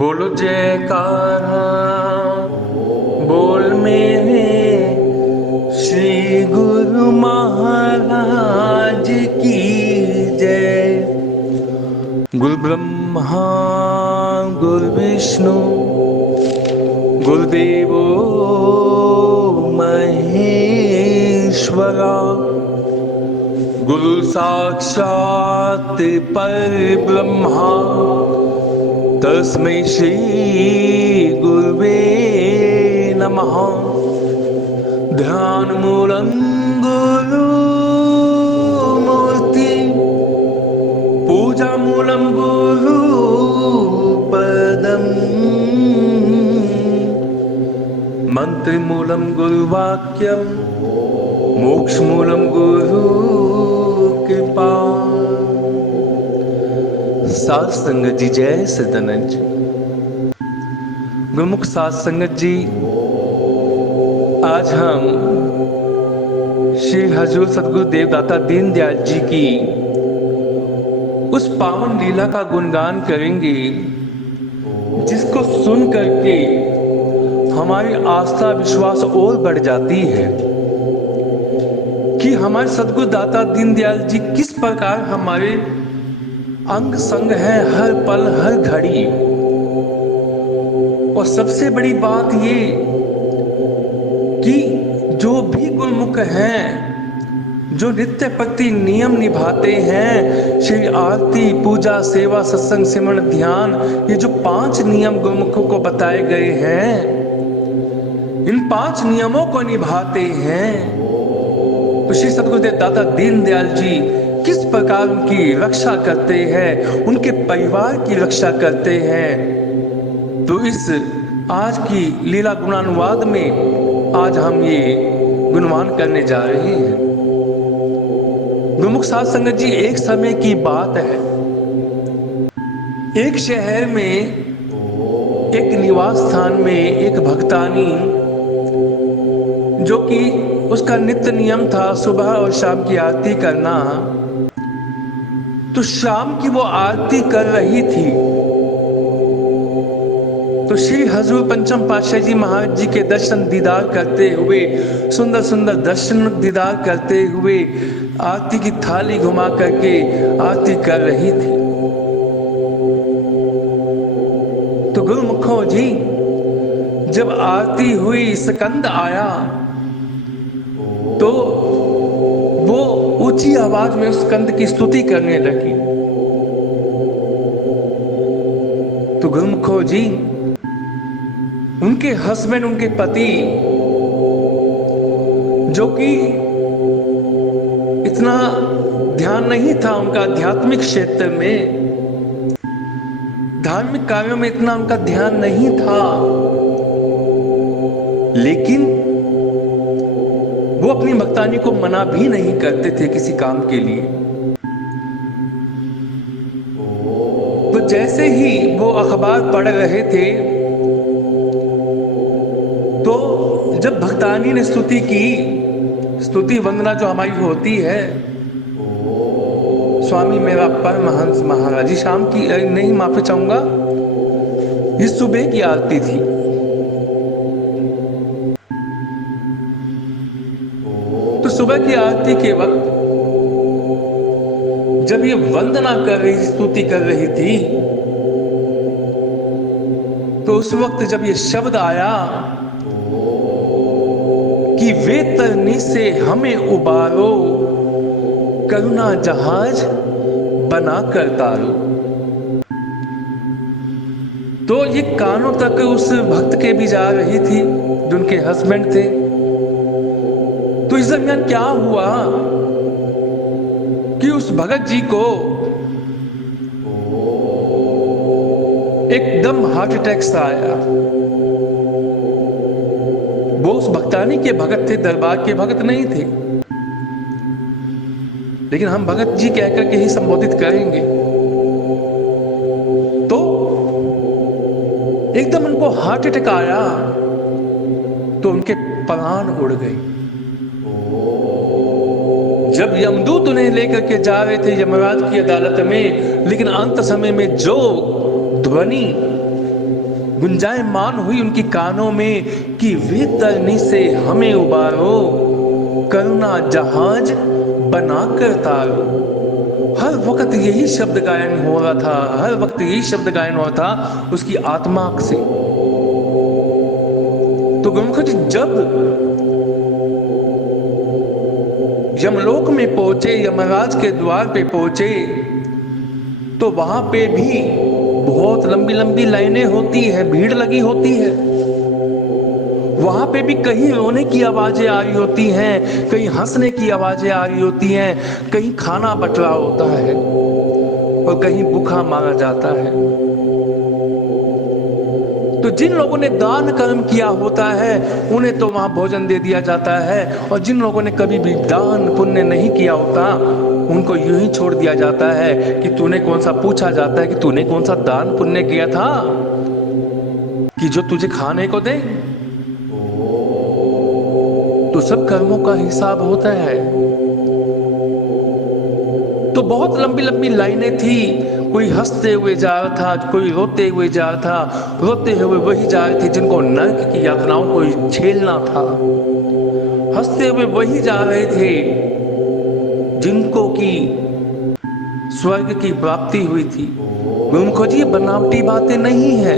बोलो जयकारा बोल मेरे श्री गुरु महाराज की जय। गुरु ब्रह्मा गुरु विष्णु गुरुदेवो महेश्वरा गुरु साक्षात परब्रह्मा तस्मै श्री गुरुवे नमः। ध्यान मूलं गुरु मूर्ति पूजा मूलं गुरु पदम मंत्र मूलं गुरुवाक्यम मोक्ष मूलं गुरु कृपा। साध संगत जी जय सदानंद जी। गुरुमुख साध संगत जी, आज हम श्री हजूर सतगुरु देवदाता दीनदयाल जी की उस पावन लीला का गुणगान करेंगे जिसको सुन करके हमारी आस्था विश्वास और बढ़ जाती है कि हमारे सतगुरु दाता दीनदयाल जी किस प्रकार हमारे अंग संग है हर पल हर घड़ी। और सबसे बड़ी बात ये कि जो भी गुरुमुख हैं, जो नित्य प्रति नियम निभाते हैं, श्री आरती पूजा सेवा सत्संग सिमरन ध्यान, ये जो 5 नियम गुरुमुखों को बताए गए हैं, इन 5 नियमों को निभाते हैं तो श्री सतगुरुदेव दाता दीनदयाल जी किस प्रकार उनकी रक्षा करते हैं, उनके परिवार की रक्षा करते हैं। तो इस आज की लीला गुणानुवाद में आज हम ये गुणगान करने जा रहे हैं। गुरुमुख साध संगत जी, एक समय की बात है, एक शहर में एक निवास स्थान में एक भक्तानी, जो कि उसका नित्य नियम था सुबह और शाम की आरती करना, तो शाम की वो आरती कर रही थी तो श्री हजूर पंचम पातशाही जी महाराज जी के दर्शन दीदार करते हुए, सुंदर सुंदर दर्शन दीदार करते हुए आरती की थाली घुमा करके आरती कर रही थी। तो गुरुमुखों जी, जब आरती हुई, स्कंद आया तो वो ऊंची आवाज में उस स्कंद की स्तुति करने लगी। तो गुरुमुखो जी, उनके हस्बैंड, उनके पति, जो कि इतना ध्यान नहीं था उनका आध्यात्मिक क्षेत्र में, धार्मिक कार्यों में इतना उनका ध्यान नहीं था, लेकिन वो अपनी भक्तानी को मना भी नहीं करते थे किसी काम के लिए। तो जैसे ही वो अखबार पढ़ रहे थे तो जब भक्तानी ने स्तुति की, स्तुति वंदना जो हमारी होती है, स्वामी मेरा परमहंस महाराज जी, शाम की नहीं, माफी चाहूंगा, ये सुबह की आरती थी। सुबह की आरती के वक्त जब ये वंदना कर रही, स्तुति कर रही थी, तो उस वक्त जब ये शब्द आया कि वे तरनी से हमें उबारो, करुणा जहाज बना कर तारो, तो ये कानों तक उस भक्त के भी जा रही थी जो उनके हस्बैंड थे। तो इस दरमियान क्या हुआ कि उस भगत जी को एकदम हार्ट अटैक सा आया। वो उस भक्तानी के भगत थे, दरबार के भगत नहीं थे, लेकिन हम भगत जी कहकर के ही संबोधित करेंगे। तो एकदम उनको हार्ट अटैक आया तो उनके प्राण उड़ गए। जब यमदूत उन्हें लेकर के जा रहे थे यमराज की अदालत में, लेकिन अंत समय में जो ध्वनि गुंजायमान हुई उनकी कानों में कि वे तरनी से हमें उबारो, करुणा जहाज बनाकर तारो। हर वक्त यही शब्द गायन हो रहा था, हर वक्त यही शब्द गायन हो रहा था उसकी आत्मा से। तो गुरुमुख जी जब यमलोक में पहुंचे, यमराज के द्वार पे पहुंचे, तो वहां पे भी बहुत लंबी लंबी लाइनें होती हैं, भीड़ लगी होती है। वहां पे भी कहीं रोने की आवाजें आ रही होती हैं, कहीं हंसने की आवाजें आ रही होती हैं, कहीं खाना बट रहा होता है और कहीं भूखा मारा जाता है। तो जिन लोगों ने दान कर्म किया होता है उन्हें तो वहां भोजन दे दिया जाता है, और जिन लोगों ने कभी भी दान पुण्य नहीं किया होता उनको यूं ही छोड़ दिया जाता है कि तूने कौन सा, पूछा जाता है कि तूने कौन सा दान पुण्य किया था कि जो तुझे खाने को दे। तो सब कर्मों का हिसाब होता है। तो बहुत लंबी लंबी लाइनें थी, कोई हंसते हुए जा रहा था, कोई रोते हुए जा रहा था, रोते हुए वही जा रहे थे जिनको नरक की यातनाओं को झेलना था, हंसते हुए वही जा रहे थे जिनको की स्वर्ग की प्राप्ति हुई थी। गुरुमुख जी बनावटी बातें नहीं है,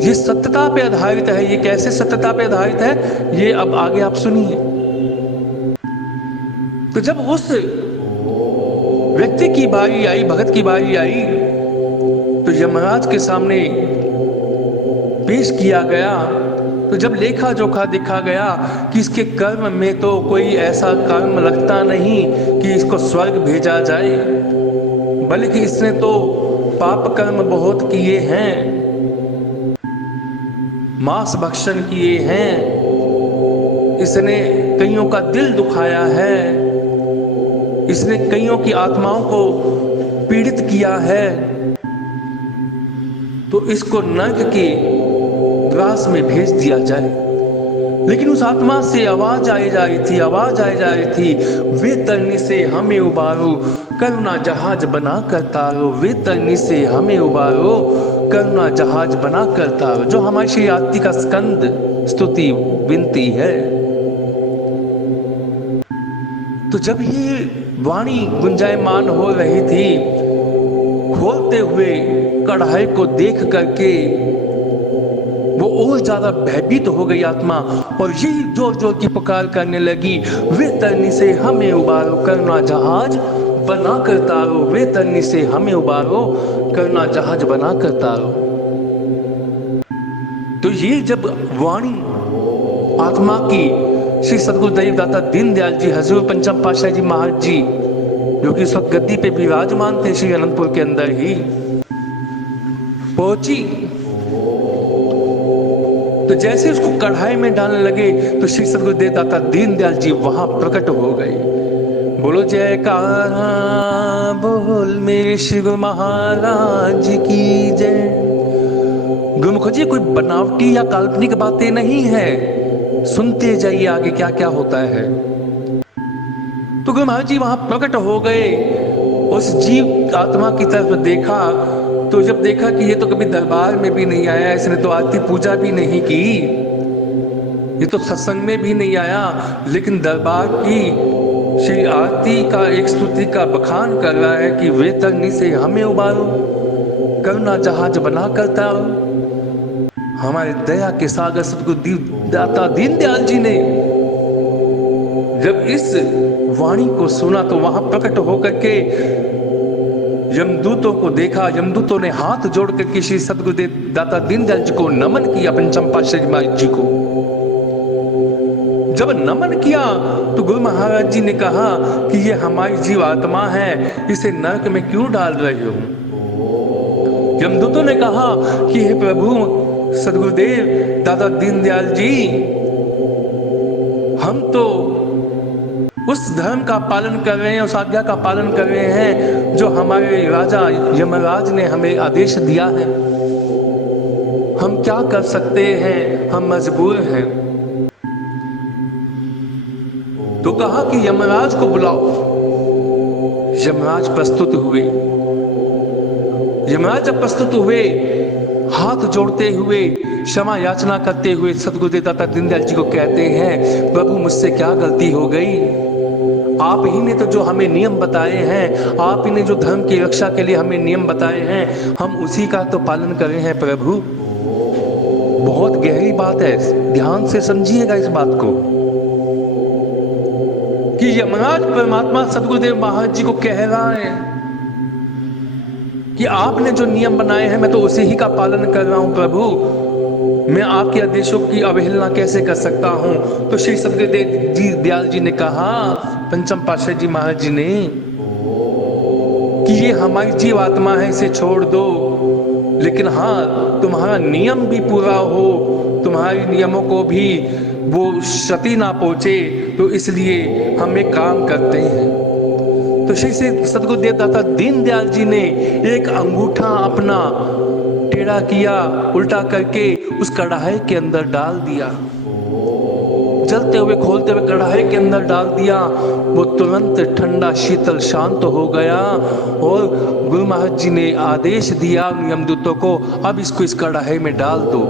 ये सत्यता पे आधारित है। ये कैसे सत्यता पे आधारित है ये अब आगे आप सुनिए। तो जब उस व्यक्ति की बारी आई, भगत की बारी आई, तो यमराज के सामने पेश किया गया। तो जब लेखा जोखा देखा गया कि इसके कर्म में तो कोई ऐसा कर्म लगता नहीं कि इसको स्वर्ग भेजा जाए, बल्कि इसने तो पाप कर्म बहुत किए हैं, मांस भक्षण किए हैं, इसने कईयों का दिल दुखाया है, इसने कईयों की आत्माओं को पीड़ित किया है, तो इसको नरक के ग्रास में भेज दिया जाए। लेकिन उस आत्मा से आवाज आई जा रही थी, आवाज आई जा रही थी, वे तरनी से हमें उबारो, करुणा जहाज बना कर तारो, वे तरनी से हमें उबारो, करुणा जहाज बना कर तारो। जो हमारी श्री आरती का स्कंद स्तुति विनती है। तो जब ये वाणी गुंजायमान हो रही थी, खोलते हुए कढ़ाई को देख करके वो और ज्यादा भयभीत हो गई आत्मा, और यही जोर जोर की पुकार करने लगी, वे तरनी से हमें उबारो, करुणा जहाज बना कर तारो, वे तरनी से हमें उबारो, करुणा जहाज बना कर तारो। तो ये जब वाणी आत्मा की श्री सद्गुरुदेव दाता दीनदयाल जी हजूर पंचम पातशाही जी महाराज जी, जो कि उस वक्त गद्दी पे विराजमान थे श्री अनंतपुर के अंदर ही, पहुंची, तो जैसे उसको कढ़ाई में डालने लगे तो श्री सद्गुरुदेव दाता दीनदयाल जी वहां प्रकट हो गए। बोलो जयकारा बोल मेरे शिव महाराज की जय। गुरुमुख जी कोई बनावटी या काल्पनिक बातें नहीं है, सुनते जाइए आगे क्या क्या होता है। तो गुरु महाराज जी वहां प्रकट हो गए, उस जीव आत्मा की तरफ देखा, तो जब देखा कि ये तो कभी दरबार में भी नहीं आया, इसने तो आरती पूजा भी नहीं की, ये तो सत्संग में भी नहीं आया, लेकिन दरबार की श्री आरती का एक स्तुति का बखान कर रहा है कि वे तरनी से हमें उबारो, करुणा जहाज बना करता हो। हमारे दया के सागर सद्गुरु दाता दीनदयाल जी ने जब इस वाणी को सुना तो वहां प्रकट होकर के यमदूतों को देखा। यमदूतों ने हाथ जोड़ करके श्री सद्गुरुदेव दाता दीनदयाल जी को नमन किया, पंचम पातशाही महाराज जी को। जब नमन किया तो गुरु महाराज जी ने कहा कि ये हमारी जीव आत्मा है, इसे नरक में क्यों डाल रहे हो। यमदूतों ने कहा कि हे प्रभु सद्गुरुदेव दादा दीनदयाल जी, हम तो उस धर्म का पालन कर रहे हैं, उस आज्ञा का पालन कर रहे हैं जो हमारे राजा यमराज ने हमें आदेश दिया है। हम क्या कर सकते हैं, हम मजबूर हैं। तो कहा कि यमराज को बुलाओ। यमराज प्रस्तुत हुए। यमराज जब प्रस्तुत हुए, हाथ जोड़ते हुए क्षमा याचना करते हुए सद्गुरुदेव दाता दीनदयाल जी को कहते हैं, प्रभु मुझसे क्या गलती हो गई, आप ही ने तो जो हमें नियम बताए हैं, आप ही ने जो धर्म की रक्षा के लिए हमें नियम बताए हैं, हम उसी का तो पालन कर रहे हैं प्रभु। बहुत गहरी बात है, ध्यान से समझिएगा इस बात को कि यमराज परमात्मा सद्गुरुदेव महाराज जी को कह रहा है कि आपने जो नियम बनाए हैं मैं तो उसी ही का पालन कर रहा हूं प्रभु, मैं आपके आदेशों की अवहेलना कैसे कर सकता हूं। तो श्री सद्गुरुदेव जी दयाल जी ने कहा, पंचम पातशाही जी महाराज जी ने, कि ये हमारी जीव आत्मा है, इसे छोड़ दो, लेकिन हाँ तुम्हारा नियम भी पूरा हो, तुम्हारे नियमों को भी वो क्षति ना पहुंचे, तो इसलिए हम एक काम करते हैं। तो श्री सद्गुरुदेव दाता दीनदयाल जी ने एक अंगूठा अपना टेढ़ा किया, उल्टा करके उस कढ़ाई के अंदर डाल दिया, जलते हुए खोलते हुए कढ़ाई के अंदर डाल दिया। वो तुरंत ठंडा शीतल शांत हो गया और गुरु महाराज जी ने आदेश दिया यमदूतों को, अब इसको इस कढ़ाई में डाल दो,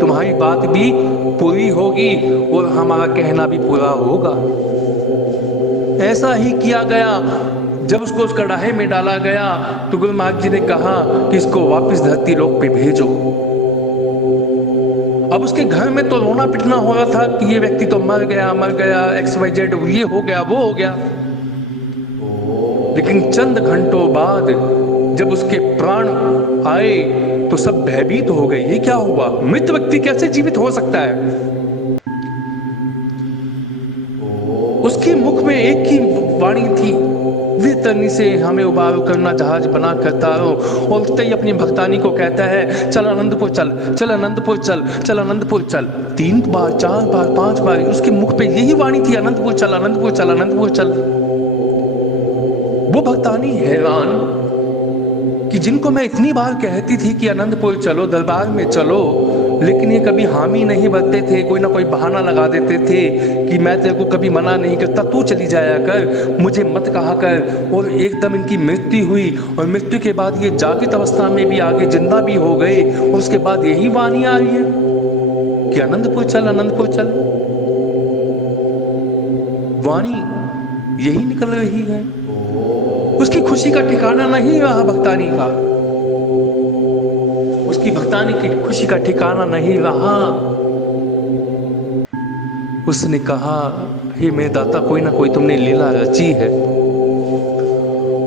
तुम्हारी बात भी पूरी होगी और हमारा कहना भी पूरा होगा। ऐसा ही किया गया। जब उसको उस कढ़ाई में डाला गया तो गुरु महाराज जी ने कहा कि इसको वापस धरती लोक पे भेजो। अब उसके घर में तो रोना पिटना हो रहा था कि ये व्यक्ति तो मर गया XYZ, ये हो गया वो हो गया। लेकिन चंद घंटों बाद जब उसके प्राण आए तो सब भयभीत हो गए, ये क्या हुआ, मृत व्यक्ति कैसे जीवित हो सकता है। उसके मुख में एक ही वाणी थी, वे तरनी से हमें उबार करना जहाज बना करता हो। और उससे ही अपनी भक्तानी को कहता है, चल आनंदपुर चल, चल आनंदपुर चल, चल आनंदपुर चल। 3 बार 4 बार 5 बार उसके मुख पे यही वाणी थी, आनंदपुर चल, आनंदपुर चल, आनंदपुर चल। वो भक्तानी हैरान कि जिनको मैं इतनी बार कहती थी कि आनंदपुर चलो, दरबार में चलो, लेकिन ये कभी हामी नहीं भरते थे, कोई ना कोई बहाना लगा देते थे कि मैं तेरे को कभी मना नहीं करता, तू चली जाया कर, मुझे मत कहा कर। और एकदम इनकी मृत्यु हुई और मृत्यु के बाद ये जागृत अवस्था में भी आगे जिंदा भी हो गए और उसके बाद यही वाणी आ रही है कि आनंदपुर चल, आनंदपुर चल। वाणी यही निकल रही है। उसकी खुशी का ठिकाना नहीं रहा भक्तानी का, उसकी भक्तानी की खुशी का ठिकाना नहीं रहा। उसने कहा, हे मेरे दाता, कोई ना कोई तुमने लीला रची है।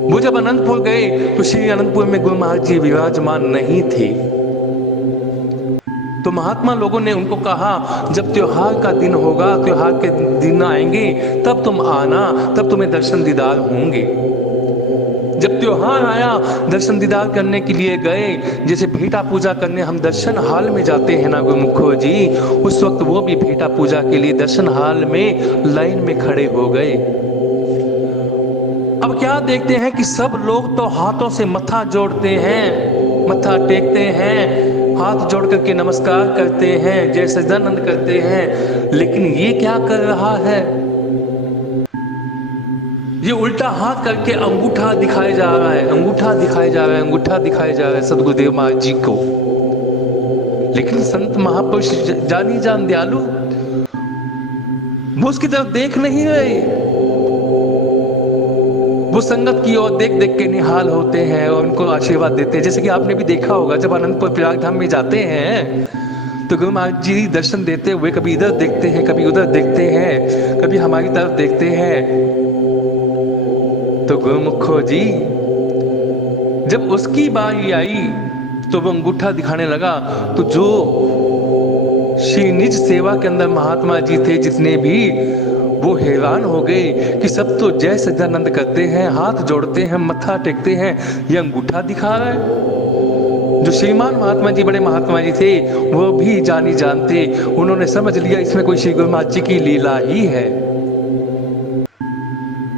वो जब अनंतपुर गए तो श्री अनंतपुर में गुरु महाराज जी विराजमान नहीं थे। तो महात्मा लोगों ने उनको कहा, जब त्योहार का दिन होगा, त्योहार के दिन आएंगे, तब तुम आना, तब तुम्हें दर्शन दीदार होंगे। जब त्योहार आया, दर्शन दीदार करने के लिए गए, जैसे भेटा पूजा करने हम दर्शन हाल में जाते हैं ना गुरुमुखो जी, उस वक्त वो भी भेटा पूजा के लिए दर्शन हाल में लाइन में खड़े हो गए। अब क्या देखते हैं कि सब लोग तो हाथों से मत्था जोड़ते हैं, मत्था टेकते हैं, हाथ जोड़ करके नमस्कार करते हैं, जय सच्चिदानंद करते हैं। लेकिन ये क्या कर रहा है, ये उल्टा हाथ करके अंगूठा दिखाया जा रहा है, अंगूठा दिखाया जा रहा है, अंगूठा दिखाया जा रहा है सद्गुरुदेव महाराज जी को। लेकिन संत महापुरुष जानी जान दयालु वो उसकी तरफ देख नहीं रहे, वो संगत की ओर देख देख के निहाल होते हैं और उनको आशीर्वाद देते हैं। जैसे कि आपने भी देखा होगा, जब अनंतपुर प्रयाग धाम में जाते हैं तो गुरु महाराज जी दर्शन देते हुए कभी इधर देखते हैं, कभी उधर देखते हैं, कभी हमारी तरफ देखते हैं। तो गुरुमुखो जी जब उसकी बारी आई तो वो अंगूठा दिखाने लगा, तो जो श्री निज सेवा के अंदर महात्मा जी थे जितने भी, वो हैरान हो गए कि सब तो जय सच्चिदानंद करते हैं, हाथ जोड़ते हैं, मत्था टेकते हैं, ये अंगूठा दिखा रहा है। जो श्रीमान महात्मा जी, बड़े महात्मा जी थे, वो भी जानी जानते, उन्होंने समझ लिया इसमें कोई श्री गुरु महाराज जी की लीला ही है।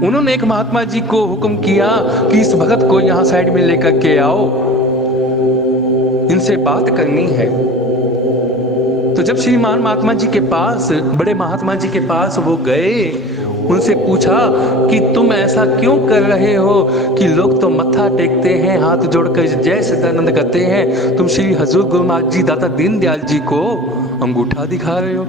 उन्होंने एक महात्मा जी को हुक्म किया कि इस भगत को यहाँ साइड में लेकर के आओ, इनसे बात करनी है। तो जब श्रीमान महात्मा जी के पास, बड़े महात्मा जी के पास वो गए उनसे पूछा कि तुम ऐसा क्यों कर रहे हो कि लोग तो मत्था टेकते हैं, हाथ जोड़कर जय सदानंद करते हैं, तुम श्री हजूर गुरु महाराज जी दाता दीनदयाल जी को अंगूठा दिखा रहे हो।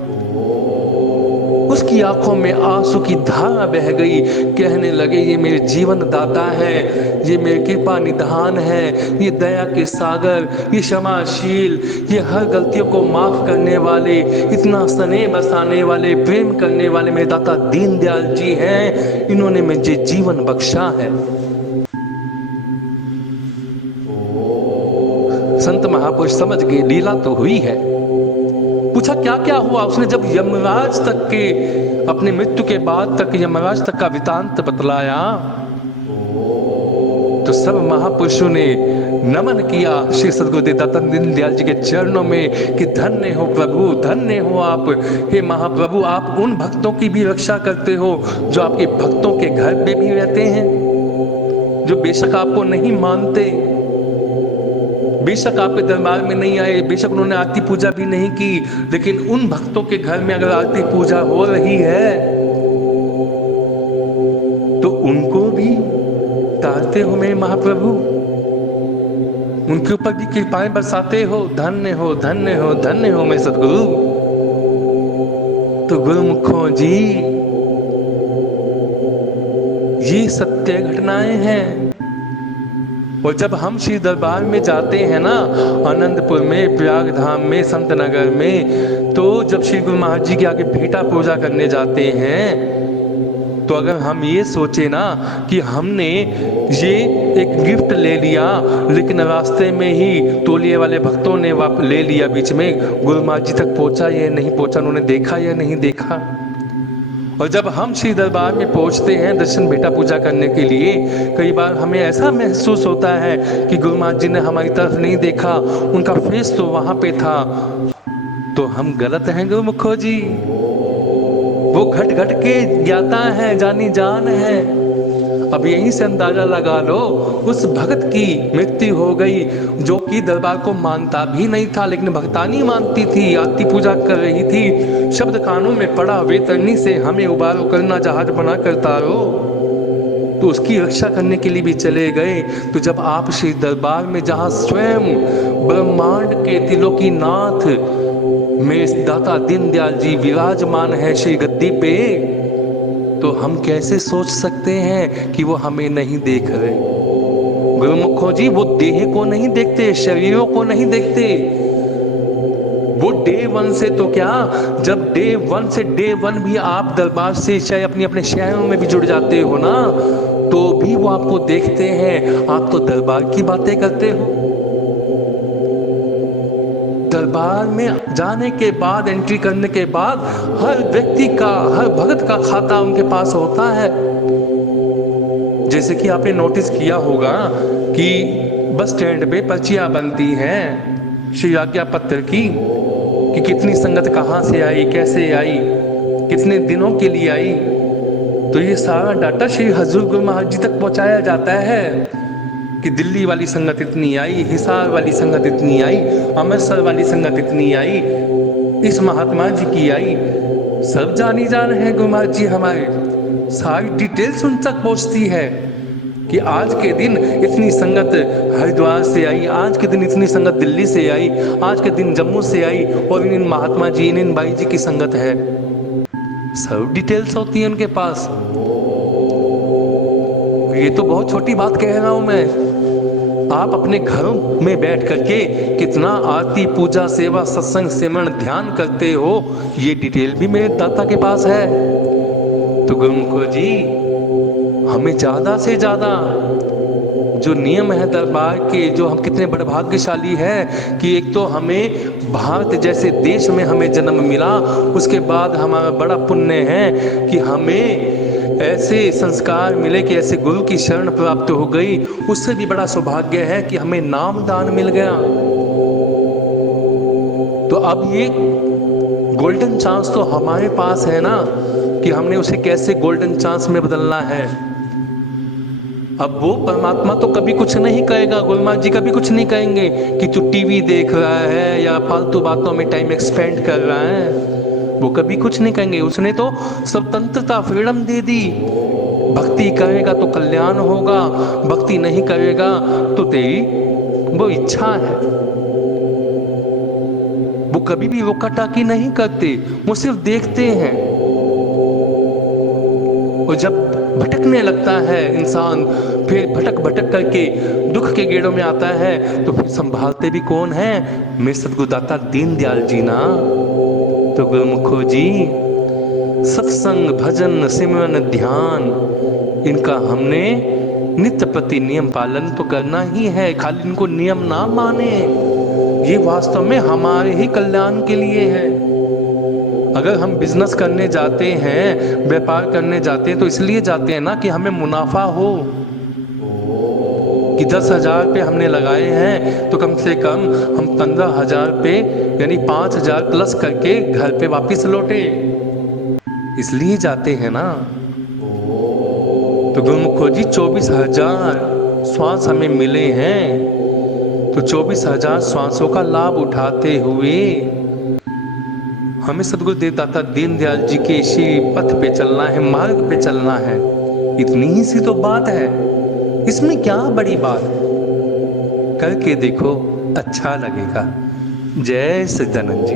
उसकी आंखों में आंसू की धारा बह गई। कहने लगे ये मेरे जीवन दाता है, ये मेरे कृपा निधान है, ये दया के सागर, ये क्षमाशील, ये हर गलतियों को माफ करने वाले, इतना स्नेह बसाने वाले, प्रेम करने वाले मेरे दाता दीनदयाल जी हैं। इन्होंने मुझे जीवन बख्शा है। संत महापुरुष समझ गए लीला तो हुई है। पूछा क्या क्या हुआ। उसने जब यमराज तक के, अपने मृत्यु के बाद तक यमराज तक का वृतांत बतलाया तो सब महापुरुषों ने नमन किया श्री सद्गुरुदेव दाता दीनदयाल जी के चरणों में कि धन्य हो प्रभु, धन्य हो आप। हे महाप्रभु, आप उन भक्तों की भी रक्षा करते हो जो आपके भक्तों के घर में भी रहते हैं, जो बेशक आपको नहीं मानते, बेशक आपके दरबार में नहीं आए, बेशक उन्होंने आरती पूजा भी नहीं की, लेकिन उन भक्तों के घर में अगर आरती पूजा हो रही है तो उनको भी तारते हो मेरे महाप्रभु, उनके ऊपर भी कृपाएं बरसाते हो। धन्य हो, धन्य हो, धन्य हो मैं सद्गुरु। तो गुरुमुखों जी, ये सत्य घटनाएं हैं। और जब हम श्री दरबार में जाते हैं ना, आनंदपुर में, प्रयाग धाम में, संत नगर में, तो जब श्री गुरु महाराज जी के आगे भेंटा पूजा करने जाते हैं, तो अगर हम ये सोचे ना कि हमने ये एक गिफ्ट ले लिया, लेकिन रास्ते में ही तौलिए वाले भक्तों ने ले लिया, बीच में गुरु महाराज जी तक पहुंचा या नहीं पहुंचा, उन्होंने देखा या नहीं देखा। और जब हम श्री दरबार में पहुंचते हैं दर्शन भेंटा पूजा करने के लिए, कई बार हमें ऐसा महसूस होता है कि गुरु महाराज जी ने हमारी तरफ नहीं देखा, उनका फेस तो वहां पे था। तो हम गलत हैं गुरुमुखो जी। वो घट घट के ज्ञाता है, जानी जान है। अब यहीं से अंदाजा लगा लो, उस भक्त की मृत्यु हो गई जो कि दरबार को मानता भी नहीं था, लेकिन भक्तानी मानती थी, आरती पूजा कर रही थी। शब्द कानों में पड़ा, वेतरनी से हमें उबारो, करना जहाज बना कर तारो। तो उसकी रक्षा करने के लिए भी चले गए। तो जब आप श्री दरबार में, जहां स्वयं ब्रह्मांड के त्रिलोकीनाथ मेरे दाता दीनदयाल जी विराजमान है श्री गद्दी पे, तो हम कैसे सोच सकते हैं कि वो हमें नहीं देख रहे। गुरुमुखों जी, वो देह को नहीं देखते, शरीरों को नहीं देखते। वो डे वन से तो क्या, जब डे वन से डे वन भी आप दरबार से चाहे अपने अपने शहरों में भी जुड़ जाते हो ना, तो भी वो आपको देखते हैं। आप तो दरबार की बातें करते हो। दरबार में जाने के बाद, एंट्री करने के बाद, हर व्यक्ति का, हर भक्त का खाता उनके पास होता है। जैसे कि आपने नोटिस किया होगा कि बस स्टैंड पे पर्चियां बनती हैं श्री आज्ञा पत्र की, कि कितनी संगत कहाँ से आई, कैसे आई, कितने दिनों के लिए आई। तो ये सारा डाटा श्री हजूर गुरु महाराज जी तक पहुंचाया जाता है कि दिल्ली वाली संगत इतनी आई, हिसार वाली संगत इतनी आई, अमृतसर वाली संगत इतनी आई, इस महात्मा जी की आई। सब जानी जान है गुरु महाराज जी हमारे, सारी डिटेल्स उन तक पहुंचती है कि आज के दिन इतनी संगत हरिद्वार से आई, आज के दिन इतनी संगत दिल्ली से आई, आज के दिन जम्मू से आई, और इन महात्मा जी, इन भाई जी की संगत है। सब डिटेल्स होती है उनके पास। ये तो बहुत छोटी बात कह रहा हूं मैं। आप अपने घरों में बैठ करके कितना आरती पूजा सेवा सत्संग सिमरन ध्यान करते हो, ये डिटेल भी मेरे दाता के पास है। तो गुरुमुखो जी, हमें ज्यादा से ज्यादा जो नियम है दरबार के, जो हम कितने बड़े भाग्यशाली हैं कि एक तो हमें भारत जैसे देश में हमें जन्म मिला, उसके बाद हमारा बड़ा पुण्य है कि हमें ऐसे संस्कार मिले, कि ऐसे गुरु की शरण प्राप्त हो गई। उससे भी बड़ा सौभाग्य है कि हमें नाम दान मिल गया। तो अब ये गोल्डन चांस तो हमारे पास है ना, कि हमने उसे कैसे गोल्डन चांस में बदलना है। अब वो परमात्मा तो कभी कुछ नहीं कहेगा, गुरु महाराज जी कभी कुछ नहीं कहेंगे कि तू टीवी देख रहा है या फालतू बातों में टाइम एक्सपेंड कर रहा है। वो कभी कुछ नहीं कहेंगे। उसने तो स्वतंत्रता, फ्रीडम दे दी। भक्ति करेगा तो कल्याण होगा, भक्ति नहीं करेगा तो तेरी वो इच्छा है। वो कभी भी रोका टाकी नहीं करते, वो सिर्फ देखते हैं। और जब भटकने लगता है इंसान, फिर भटक भटक करके दुख के गेड़ों में आता है, तो फिर संभालते भी कौन है? मेरे सद्गुरुदाता दीनदयाल जी ना। तो गुरुमुखो जी, सत्संग, भजन, सिमरन, ध्यान, इनका हमने नित्य प्रति नियम पालन तो करना ही है। खाली इनको नियम ना माने, ये वास्तव में हमारे ही कल्याण के लिए है। अगर हम बिजनेस करने जाते हैं, व्यापार करने जाते हैं, तो इसलिए जाते हैं ना कि हमें मुनाफा हो। कि 10,000 पे हमने लगाए हैं तो कम से कम हम 15,000 पे यानी 5,000 प्लस करके घर पे वापिस लौटे, इसलिए जाते हैं ना। तो गुरुमुखो जी 24,000 श्वास हमें मिले हैं, तो 24,000 श्वासों का लाभ उठाते हुए हमें सद्गुरु देवदाता दीनदयाल जी के इसी पथ पे चलना है, मार्ग पे चलना है। इतनी ही सी तो बात है, इसमें क्या बड़ी बात है? करके देखो, अच्छा लगेगा। जय सच्चिदानंद जी।